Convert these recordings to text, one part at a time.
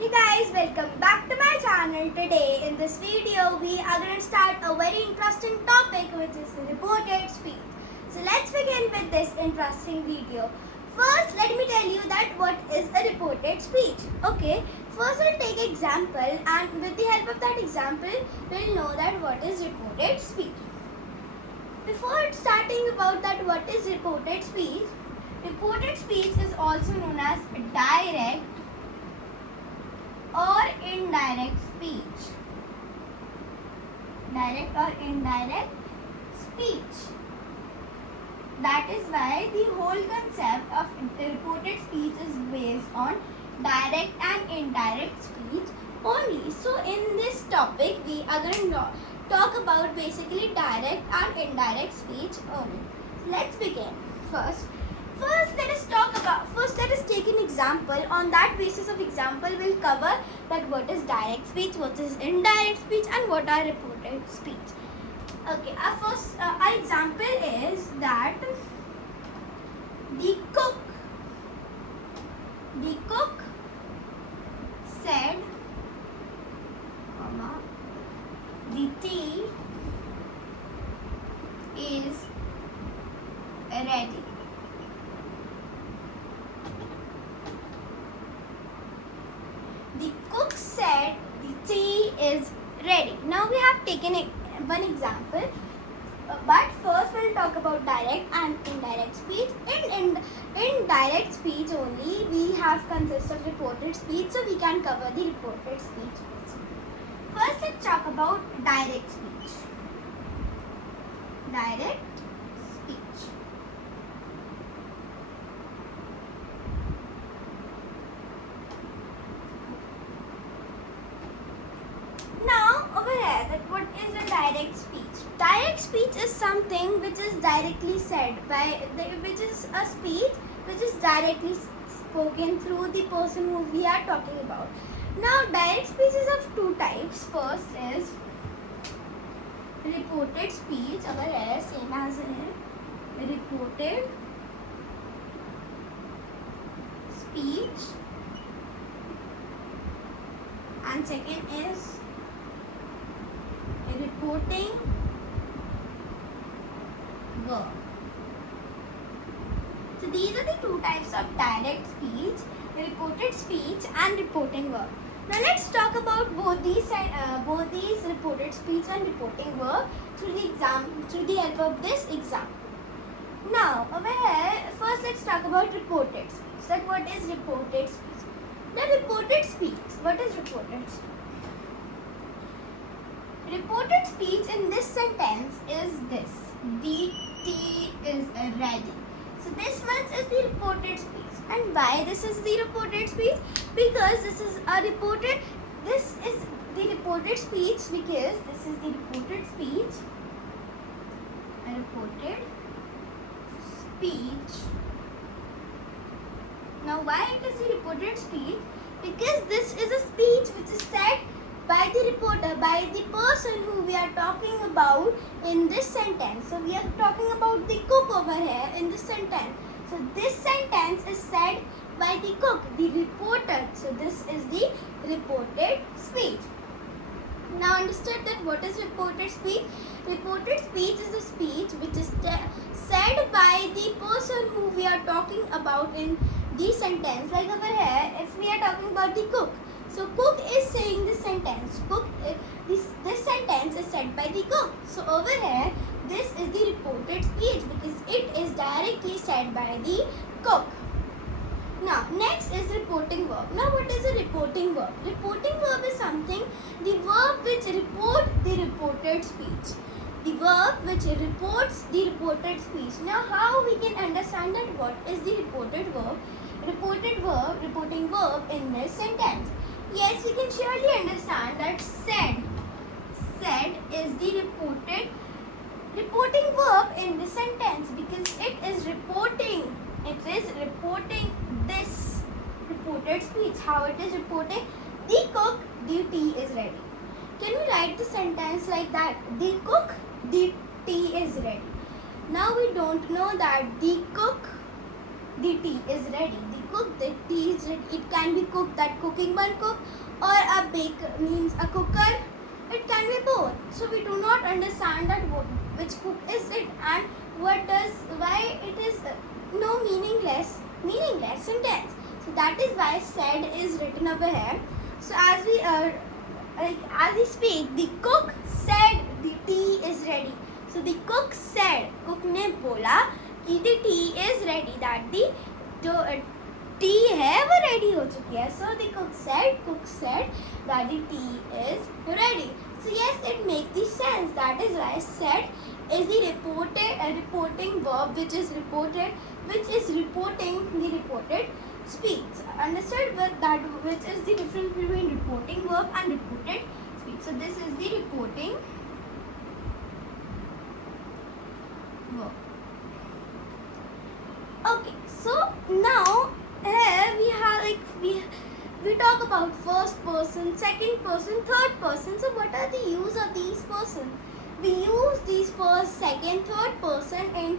Hey guys, welcome back to my channel. Today in this video we are going to start a very interesting topic which is reported speech. So let's begin with this interesting video. First let me tell you that what is a reported speech. Okay, first I'll take example and with the help of that example we'll know that what is reported speech. Before starting about that what is reported speech is also known as direct or indirect speech. Direct or indirect speech. That is why the whole concept of reported speech is based on direct and indirect speech only. So in this topic we are going to talk about basically direct and indirect speech only. So let's begin. First let us take an example. On that basis of example we'll cover that what is direct speech, what is indirect speech and what are reported speech. Okay, our example is that the cook said, the tea is ready. The cook said the tea is ready. Now we have taken one example, but first we'll talk about direct and indirect speech. In direct speech only we have consist of reported speech, so we can cover the reported speech also. First let's talk about direct speech. Direct speech. Now over here, that what is a direct speech? Direct speech is something which is directly said which is a speech which is directly spoken through the person who we are talking about. Now direct speech is of two types. First is reported speech. Over here, same as here, reported speech, and second is reporting verb. So these are the two types of direct speech, reported speech and reporting verb. Now let's talk about both these reported speech and reporting verb through the help of this example. Now over here, first let's talk about reported speech. Like what is reported speech? The reported speech. What is reported speech? Reported speech in this sentence is this: the tea is ready. So this much is the reported speech. And why this is the reported speech? Because this is the reported speech because this is the reported speech. A reported speech. Now why it is the reported speech? Because this is a speech which is said by the reporter, by the person who we are talking about in this sentence. So we are talking about the cook over here in this sentence. So this sentence is said by the cook, the reporter. So this is the reported speech. Now understood that what is reported speech? Reported speech is a speech which is said by the person who we are talking about in the sentence. Like over here, if we are talking about the cook, so cook is saying this sentence. This sentence is said by the cook. So over here, this is the reported speech because it is directly said by the cook. Now next is reporting verb. Now what is a reporting verb? Reporting verb is something, the verb which report the reported speech. The verb which reports the reported speech. Now how we can understand that what is the reported verb? Reporting verb in this sentence. Yes, we can surely understand that said is the reporting verb in this sentence because it is reporting this reported speech. How it is reporting? The cook, the tea is ready. Can we write the sentence like that? The cook, the tea is ready. Now we don't know that the cook, the tea is ready. The cook, the tea is ready. It can be cooked, that cooking one cook, or a baker means a cooker. It can be both. So we do not understand that which cook is it and why it is no meaningless sentence. So that is why said is written over here. So as we speak, the cook said the tea is ready. So the cook said, cook ने बोला कि the tea is ready, that the जो tea है वो ready हो चुकी है. So the cook said that the tea is ready. So yes, it makes the sense. That is why said is the reporting verb which is reporting the reported speech. Understood that which is the difference between reporting verb and reported speech. So this is the reporting verb. Okay, so now here we have we talk about first person, second person, third person. So what are the use of these persons? We use these first, second, third person in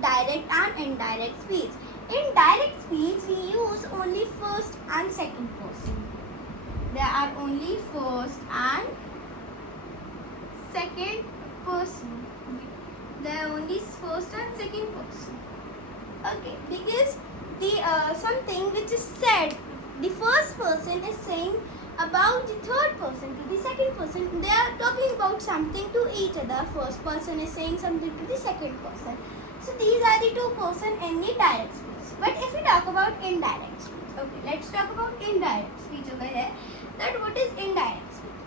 direct and indirect speech. In direct speech, we use only first and second person. There are only first and second person. There are only first and second person. Okay, because the something which is said, the first person is saying about the third person to the second person. They are talking about something to each other. First person is saying something to the second person. So these are the two persons in the direct speech. But if we talk about indirect speech, okay, let's talk about indirect speech over here. That what is indirect speech?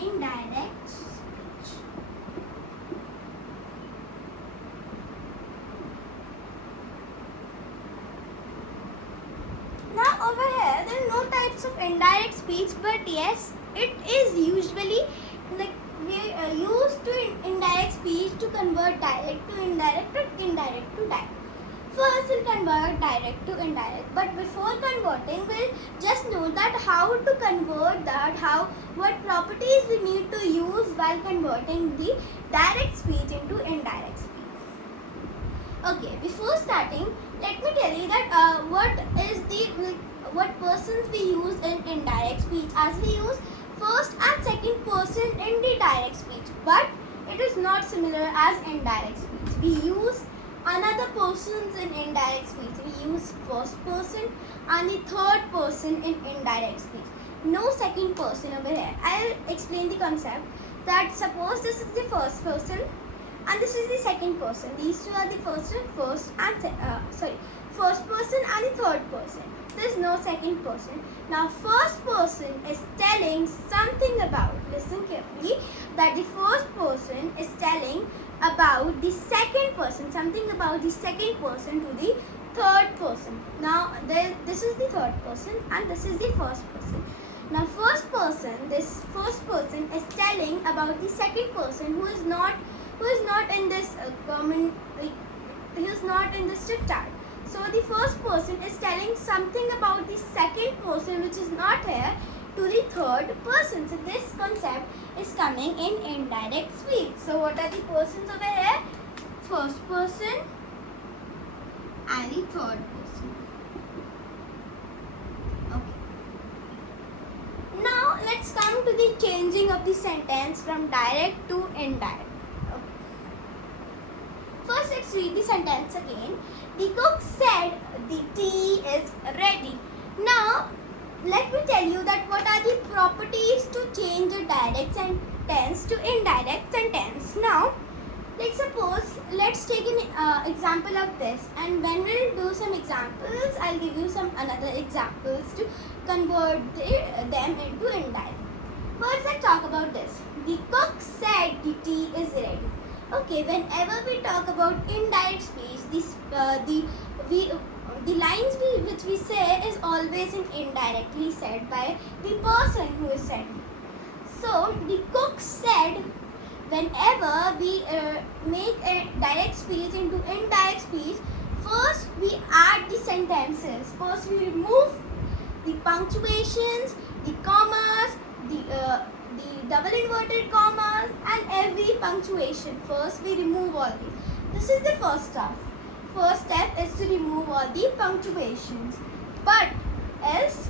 Indirect speech. Now over here there are no types of indirect speech, but yes, it is usually like we used to indirect speech to convert direct to indirect or indirect to direct. First we'll convert direct to indirect, but before converting we'll just know that how to convert that, what properties we need to use while converting the direct speech into indirect speech. Okay, before starting, let me tell you that what persons we use in indirect speech, as we use first and second person in the direct speech, but it is not similar as indirect speech. We use another persons in indirect speech. We use first person and the third person in indirect speech. No second person over here. I'll explain the concept that suppose this is the first person and this is the second person. These two are the first person and the third person. There is no second person. Now first person is telling something about, listen carefully, that the first person is telling about the second person, something about the second person to the third person. Now this is the third person and this is the first person. Now this first person is telling about the second person who is not in this he is not in this chit chat. So the first person is telling something about the second person which is not here to the third person. So this concept is coming in indirect speech. So what are the persons over here? First person and the third person. Okay. Now let's come to the changing of the sentence from direct to indirect. Okay. First let's read the sentence again. The cook said the tea is ready. Now let me tell you that what are the properties to change a direct sentence to indirect sentence. Now like suppose let's take an example of this, and when we'll do some examples I'll give you some another examples to convert them into indirect. First let's talk about this. The cook said the tea is ready. Okay, whenever we talk about indirect speech, the lines which we say is always indirectly said by the person who is said. So the cook said, whenever we make a direct speech into indirect speech, first we add the sentences. First we remove the punctuations, the commas, the double inverted commas and every punctuation. First we remove all these. This is the first stuff. first step is to remove all the punctuations. But else,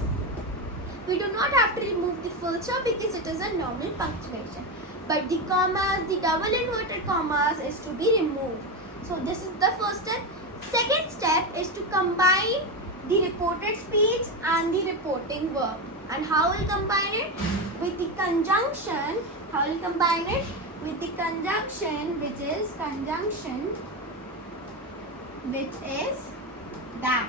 we do not have to remove the full stop because it is a normal punctuation. But the commas, the double inverted commas is to be removed. So this is the first step. Second step is to combine the reported speech and the reporting verb. And how will combine it? With the conjunction. How will combine it? With the conjunction, which is that.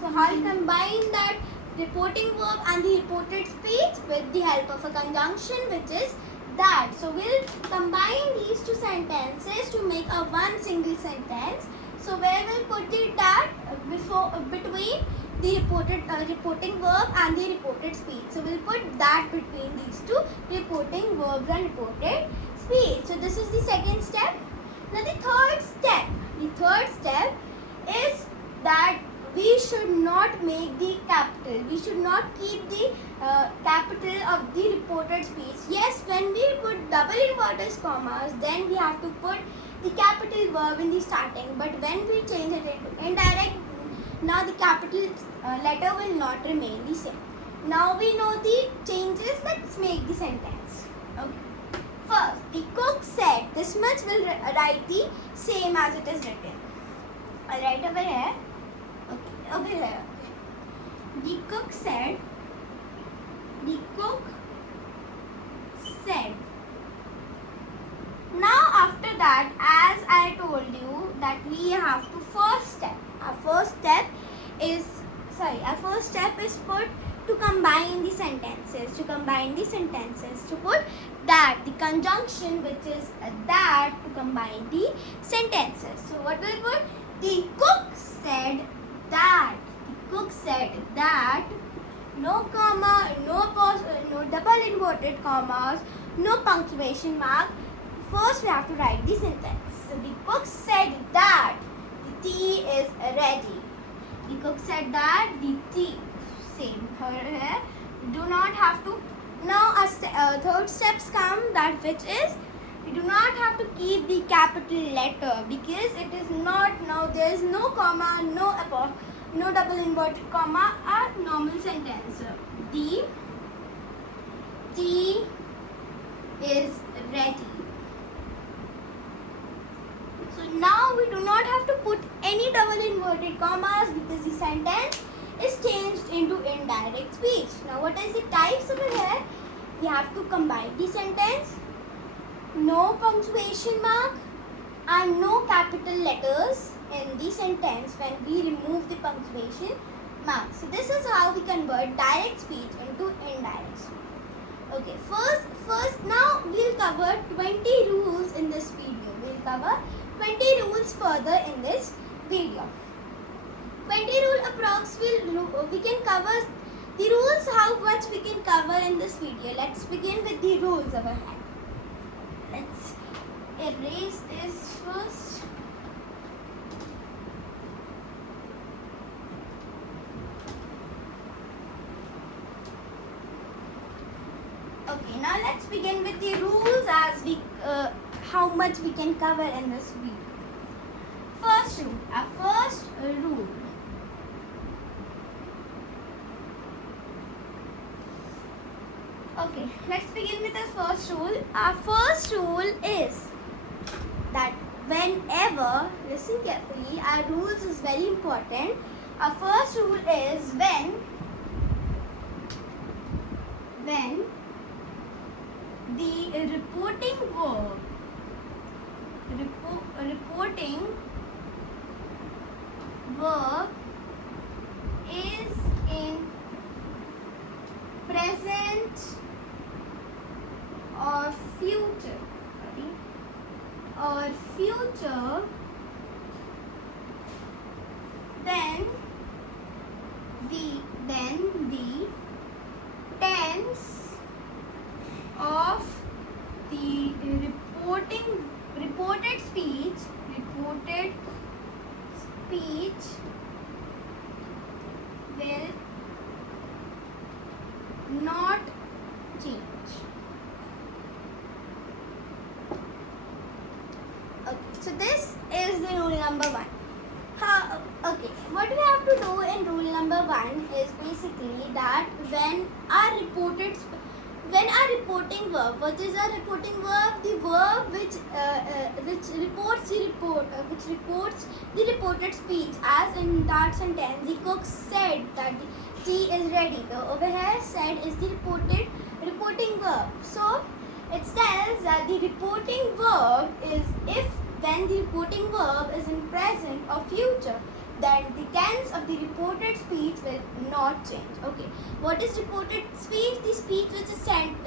So how will combine that reporting verb and the reported speech with the help of a conjunction, which is that. So we'll combine these two sentences to make a one single sentence. So where we'll put the that between the reporting verb and the reported speech. So we'll put that between these two reporting verbs and reported speech. So this is the second step. Now the third step is that we should not make the capital. We should not keep the capital of the reported speech. Yes, when we put double inverted commas, then we have to put the capital verb in the starting. But when we change it into indirect, now the capital letter will not remain the same. Now we know the changes. Let's make the sentence. Okay. First, the cook said. This much will write the same as it is written. I'll write over here. Okay, over here. The cook said. Now after that, as I told you, that we have to first step. Our first step is put to combine the sentences. To put that, the conjunction, which is that, to combine the sentences. So what will put? The cook said that. No comma, no double inverted commas, no punctuation mark. First we have to write the sentence. So the cook said that the tea is ready. The cook said that the tea, same here. Do not have to. Now a third steps come, that which is we do not have to keep the capital letter because it is not, now there is no comma, no double inverted comma, a normal sentence. The tea is ready. So now we do not have to put any double inverted commas because the sentence is changed into indirect speech. Now what is the types over here? We have to combine the sentence, no punctuation mark and no capital letters in the sentence when we remove the punctuation mark. So this is how we convert direct speech into indirect speech. Okay, first now we'll cover 20 rules in this video. We'll cover 20 rules further in this video. 20 rule approx we can cover the rules, how much we can cover in this video. Let's begin with the rules over here. Let's erase this first. Okay, now let's begin with the rules as we how much we can cover in this video. First rule, our first rule. Okay, let's begin with our first rule. Our first rule is that whenever, listen carefully, our rules is very important. Our first rule is when the reporting verb is in present or future, then the tense of the reported speech will not change. Okay, so number 1 is basically that when our reporting verb, what is our reporting verb? The verb which reports the reported speech. As in that sentence, the cook said that the tea is ready. So over here, said is the reporting verb. So it tells that the reporting verb is when the reporting verb is in present or future, then the tense of the reported speech will not change. Okay, what is reported speech? The speech which is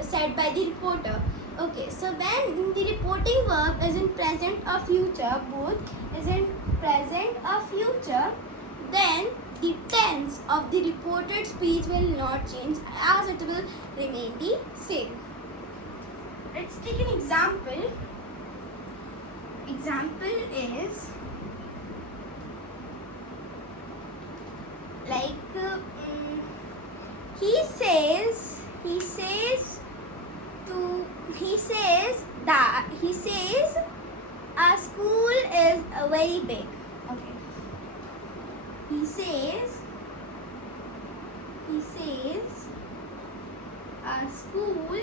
said by the reporter. Okay, so when the reporting verb is in present or future, both is in present or future, then the tense of the reported speech will not change, as it will remain the same. Let's take an example. Example is like he says our school is very big. Okay. He says our school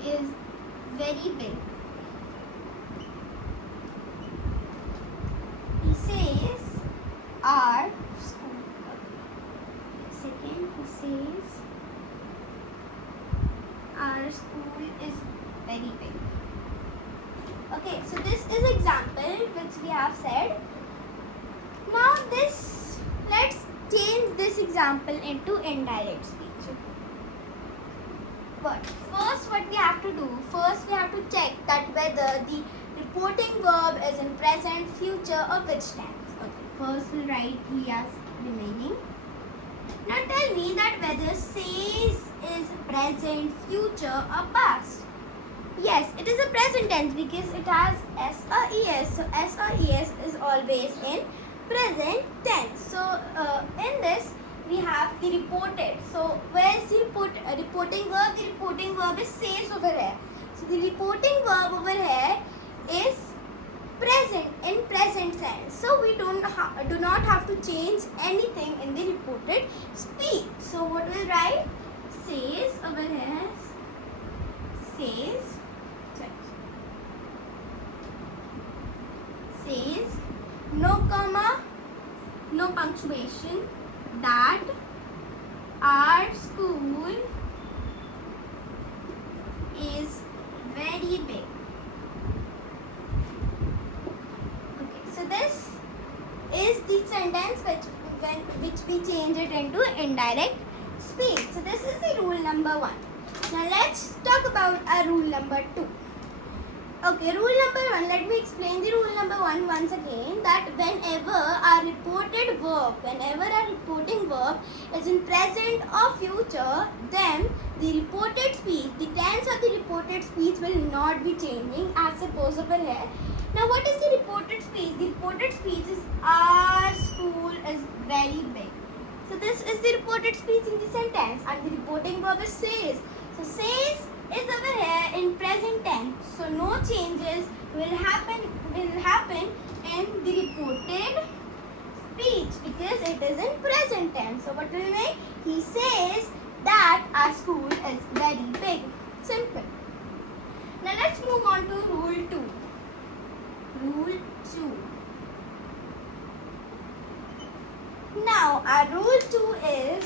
is very big. He says our school. Second, he says our school is very big. Okay, so this is example which we have said. Now let's change this example into indirect speech. But first what we have to do, we have to check that whether the reporting verb is in present, future or which tense. Okay, first we'll write he as remaining. Now tell me that whether says is present, future or past. Yes, it is a present tense because it has S or ES. So S or ES is always in present tense. So in this we have the reported. So where is the reporting verb? The reporting verb is says over here. So the reporting verb over here is present, in present tense. So we do not have to change anything in the reported speech. So what we'll write? Says over here. Says no comma, no punctuation, that our school is very big. Okay, so this is the sentence which we change it into indirect speech. So this is the rule number 1. Now let's talk about our rule number 2. Okay, rule number 1, let me explain the rule number 1 once again, that whenever our reporting verb is in present or future, then the reported speech, the tense of the reported speech will not be changing, as suppose over here. Now what is the reported speech? The reported speech is our school is very big. So this is the reported speech in the sentence, and the reporting verb is says. So says is over here in present tense, so no changes will happen in the reported speech because it is in present tense. So what will we make? He says that our school is very big. Simple. Now let's move on to rule 2. Rule 2. Now our rule 2 is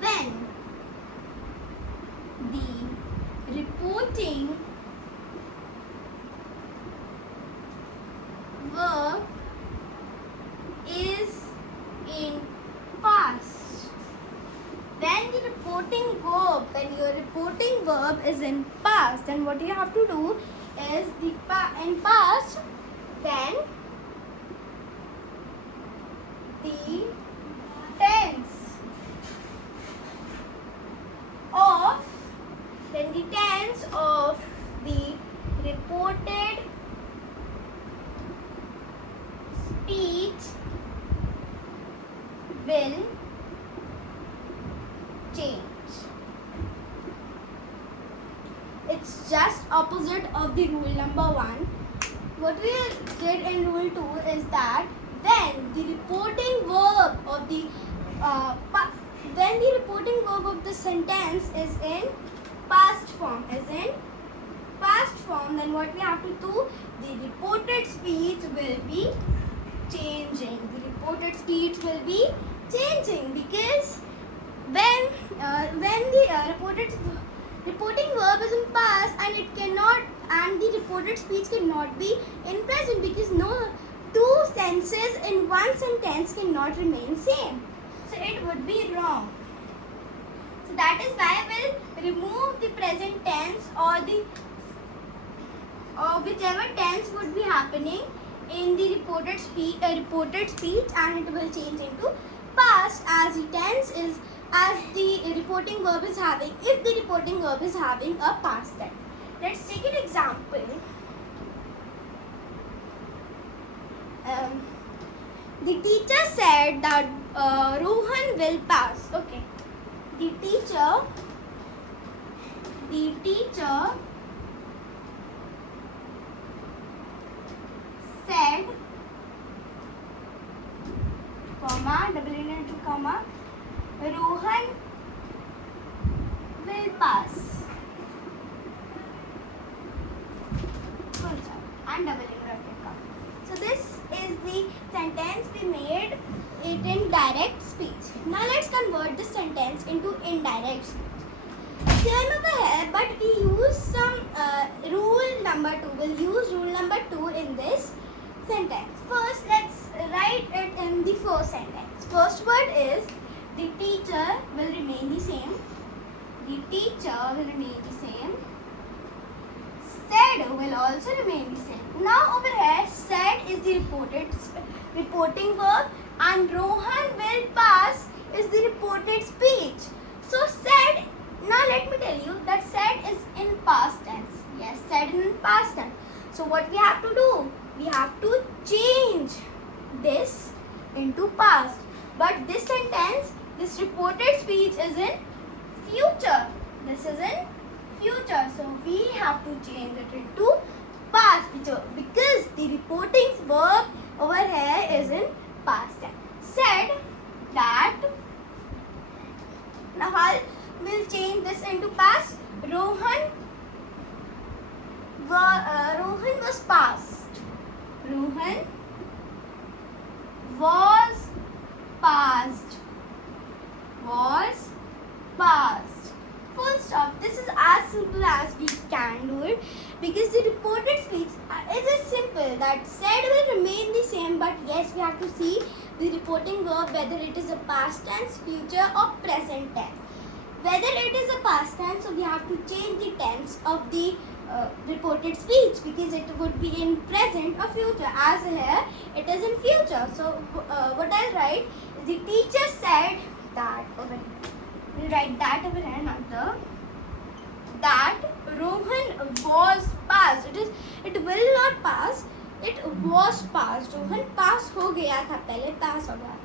when the reporting verb is in past. When your reporting verb is in past, then what you have to do is in past, then the tense of the reported speech will change. It it's just opposite of the rule number 1. What we did in rule 2 is that when the reporting verb of the sentence is in past form, then what we have to do, the reported speech will be changing. Because when the reporting verb is in past and the reported speech cannot be in present, because no two senses in one sentence cannot remain same. So it would be wrong. So that is why we'll remove the present tense or whichever tense would be happening in the reported speech, and it will change into past as the reporting verb is having, if the reporting verb is having a past tense. Let's take an example. The teacher said that Rohan will pass. Okay. The teacher said, Rohan will pass. And double inverted comma. So this is the sentence we made it in direct speech. Now let's convert this sentence into indirect speech. Same over here, but we use some rule number 2. We'll use rule number 2 in this sentence. First, let's write it in the first sentence. First word is the teacher will remain the same. Said will also remain the same. Now over here, said is the reporting verb and Rohan will pass is the reported speech. So said, now let me tell you that said is in past tense. Yes, said in past tense. So what we have to do? We have to change this into past. But this sentence, this reported speech is in future. This is in future. So we have to change it into past because the reporting verb over here is in past tense. Said that. Now how we'll change this into past? Rohan was passed. Rohan was passed. Full stop. This is as simple as we can do it because the reported speech is simple. That said will remain the same, but yes, we have to see the reporting verb whether it is a past tense, future or present tense. Whether it is a past tense, so we have to change the tense of the reported speech because it would be in present or future. As here, it is in future. So what I'll write is the teacher said that over here. We'll write that over here, not the. That Rohan was passed. It will not pass. It was passed. Rohan pass हो गया था पहले pass हो गया.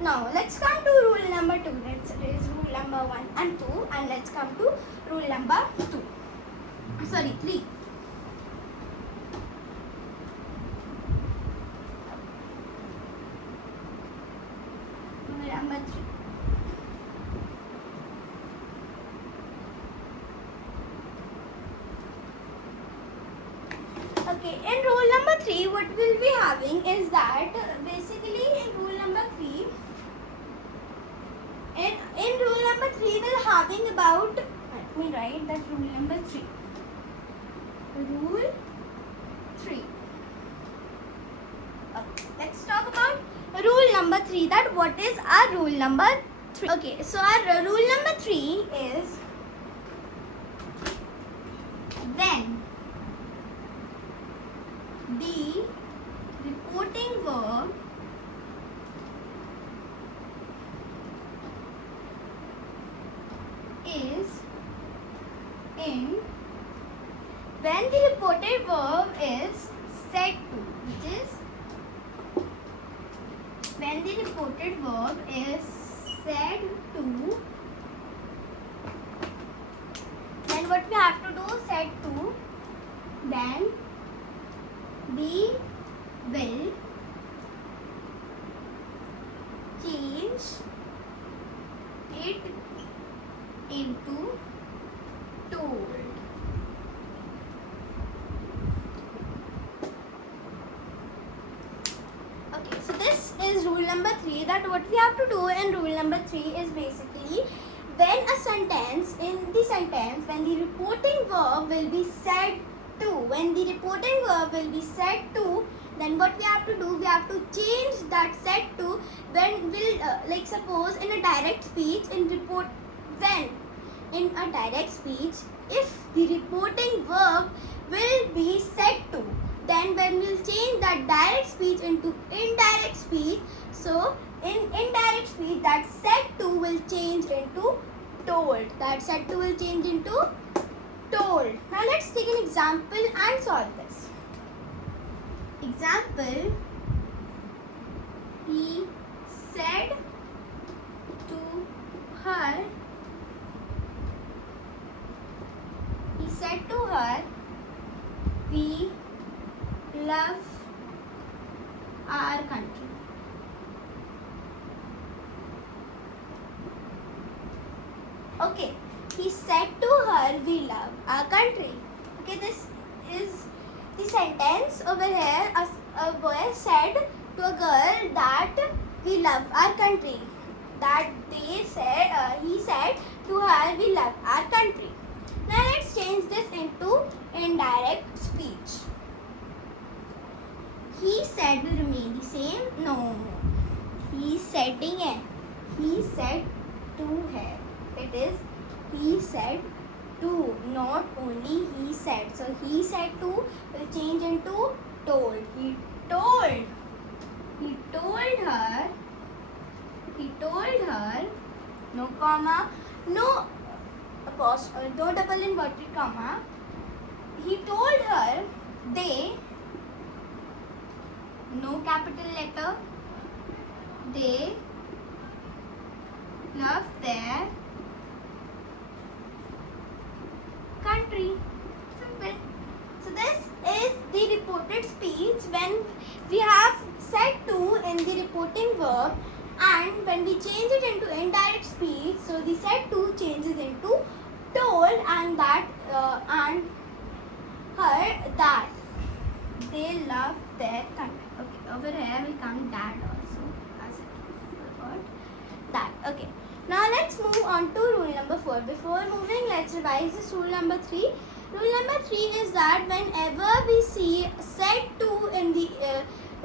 Now let's come to rule number 2. Let's erase rule number 1 and 2 and let's come to rule number 2. Sorry, 3. Rule number 3. Okay, in rule number 3, what we'll be having is that basically in rule number 3, in rule number 3, we'll having about, let me write that rule number 3. Rule 3. Okay, let's talk about rule number 3. That what is our rule number 3? Okay, so our rule number 3 is when the reporting verb is in, when the reported verb is said to, which is when the reported verb is said to, then what we have to do, said then we will change it into told. Okay, so this is rule number 3, that what we have to do in rule number 3 is basically when a sentence, in the sentence, when the reporting verb will be said to, then what we have to do, we have to change that said to when will, like suppose in a direct speech, in a direct speech, if the reporting verb will be said to, then when we'll change that direct speech into indirect speech, so in indirect speech that said to will change into told. That said to will change into told. Now let's take an example and solve this. Example, he said to her, we love our country. Okay, he said to her, we love our country. Okay, this is the sentence over here. A boy said to a girl that we love our country. That he said to her, we love our country. Now let's change this into indirect speech. He said will remain the same. No. He said again. He said to her. It is he said to, not only he said. So he said to will change into told. He told her, no comma, no apostrophe, no double inverted comma. He told her they, no capital letter, they love their country. Simple. So this is the reported speech when we have said to in the reporting verb, and when we change it into indirect speech, so the said to changes into told, and that and her that they love their country. Okay, over here will come that also as a word. That. Okay. Now let's move on to rule number 4. Before moving, let's revise this rule number 3. Rule number 3 is that whenever we see said to in the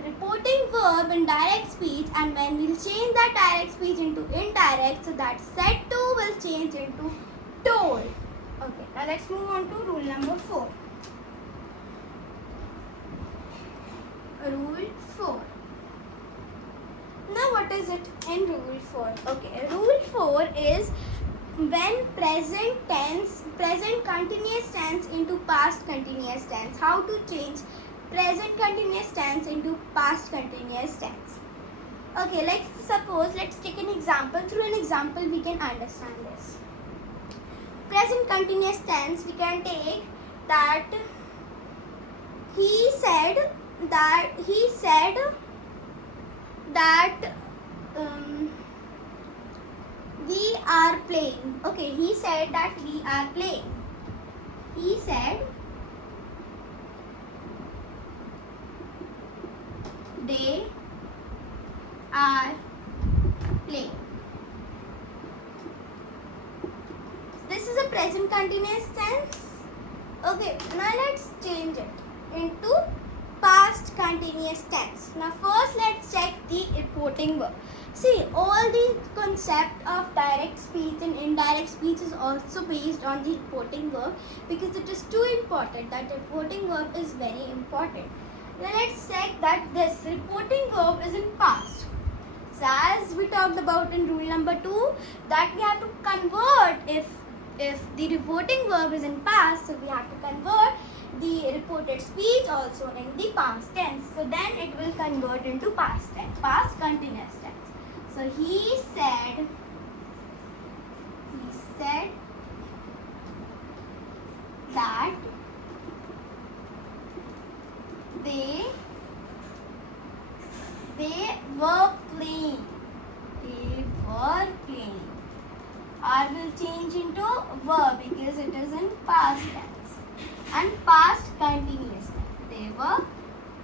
reporting verb in direct speech, and when we'll change that direct speech into indirect, so that said to will change into told. Okay, now let's move on to rule number 4. Rule 4. Now what is it in rule 4? Okay, rule 4 is when present continuous tense into past continuous tense. How to change present continuous tense into past continuous tense. Okay, let's take an example. Through an example we can understand this. Present continuous tense, we can take that he said that we are playing. Okay, he said that we are playing. He said they are playing. This is a present continuous tense. Okay, now let's change it into past continuous tense. Now first let's check the reporting verb. See, all the concept of direct speech and indirect speech is also based on the reporting verb, because it is too important. That reporting verb is very important. Now let's check that this reporting verb is in past. So as we talked about in rule number 2, that we have to convert if the reporting verb is in past, so we have to convert the reported speech also in the past tense. So then it will convert into past tense, past continuous tense. So he said that They were playing. They were playing. R will change into verb because it is in past tense and past continuous tense. They were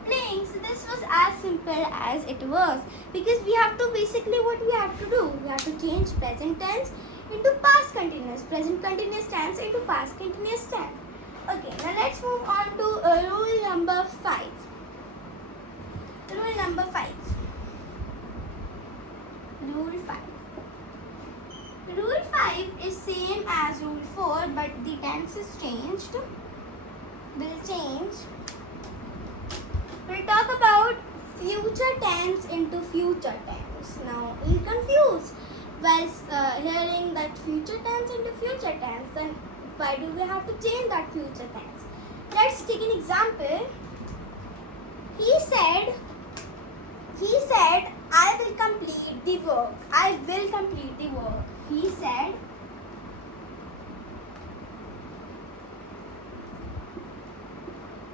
playing. So this was as simple as it was, because we have to basically what we have to do. We have to change present tense into past continuous, present continuous tense into past continuous tense. Okay, now let's move on to rule number 5. Rule number 5. Rule 5. Rule 5 is same as rule 4, but the tense is changed. Will change. We'll talk about future tense into future tense. Now, you're confused while hearing that future tense into future tense. Then why do we have to change that future tense? Let's take an example. He said, I will complete the work. I will complete the work. He said,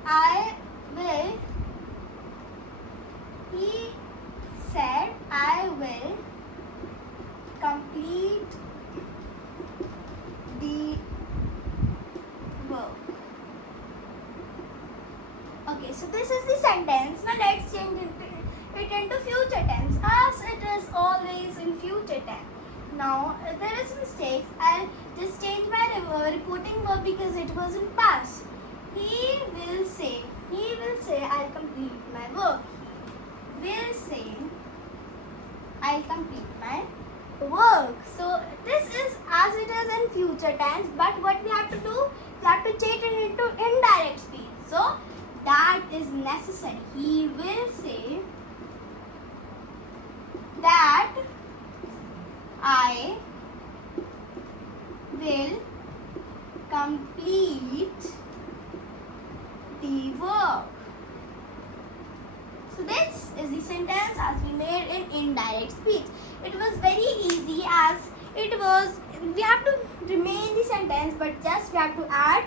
I will. He said, I will complete the work. Okay, so this is the sentence. Now let's change it into future tense, as it is always in future tense. Now there is mistakes. I'll just change my reporting verb because it was in past. He will say, I'll complete my work. Will say, I'll complete my work. So this is as it is in future tense, but what we have to do, we have to change it into indirect speech. So that is necessary. He will say that I will complete the work. So this is the sentence as we made in indirect speech. It was very easy as it was, we have to remain the sentence, but just we have to add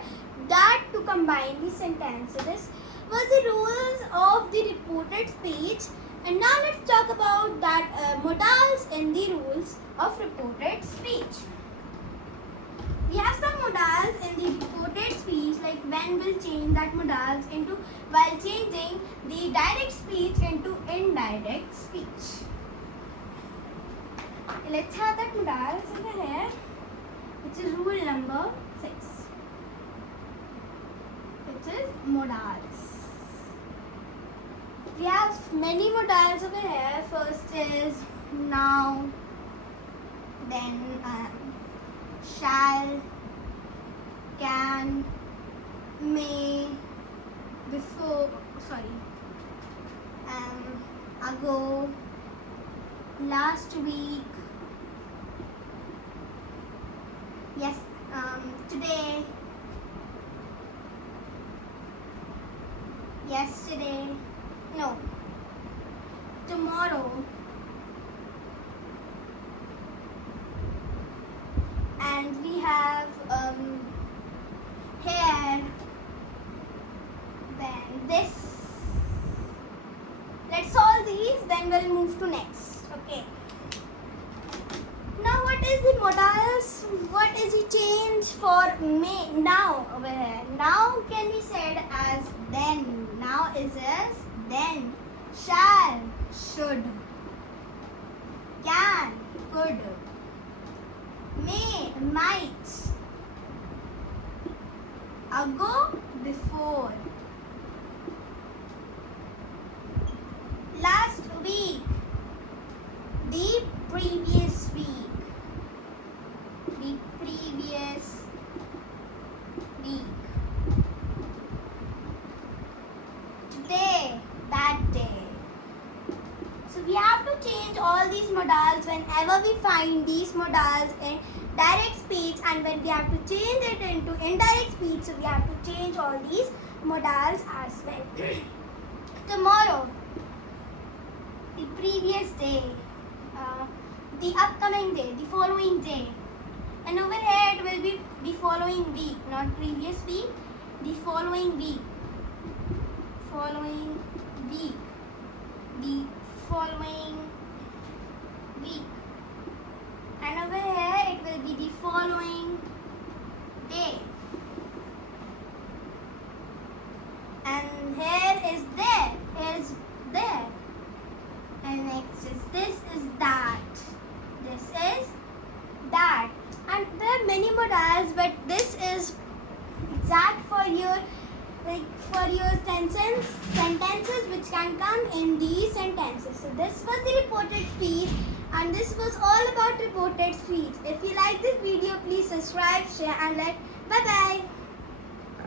that to combine the sentence. So this was the rules of the reported speech. And now let's talk about that modals in the rules of reported speech. We have some modals in the reported speech, like when will change that modals into while changing the direct speech into indirect speech. Let's have that modals over here, which is rule number 6. Which is modals. We have many modals over here. First is now, then shall, can, may, before, ago, last week, yes, today, yesterday, no, tomorrow, and we have here, then this. Let's solve these, then we'll move to next. Okay. Now what is the modals? What is the change for may? Now over here. Now can be said as then. Now is as then. Shall, should. Can, could. May, might. Ago, before. Last week, the previous week. The previous week. Today, that day. So we have to change all these modals whenever we find these modals in direct speech, and when we have to change it into indirect speech, so we have to change all these modals as well. Tomorrow, the previous day, the upcoming day, the following day. And over here it will be the following week, not previous week, the following week. following week. The following week. And over here it will be the following day. And here is there. And next is this is that. This is that. And there are many more dials, but this is exact for your sentences which can come in these sentences. So this was the reported speech, and this was all about reported speech. If you like this video, please subscribe, share and like. Bye bye.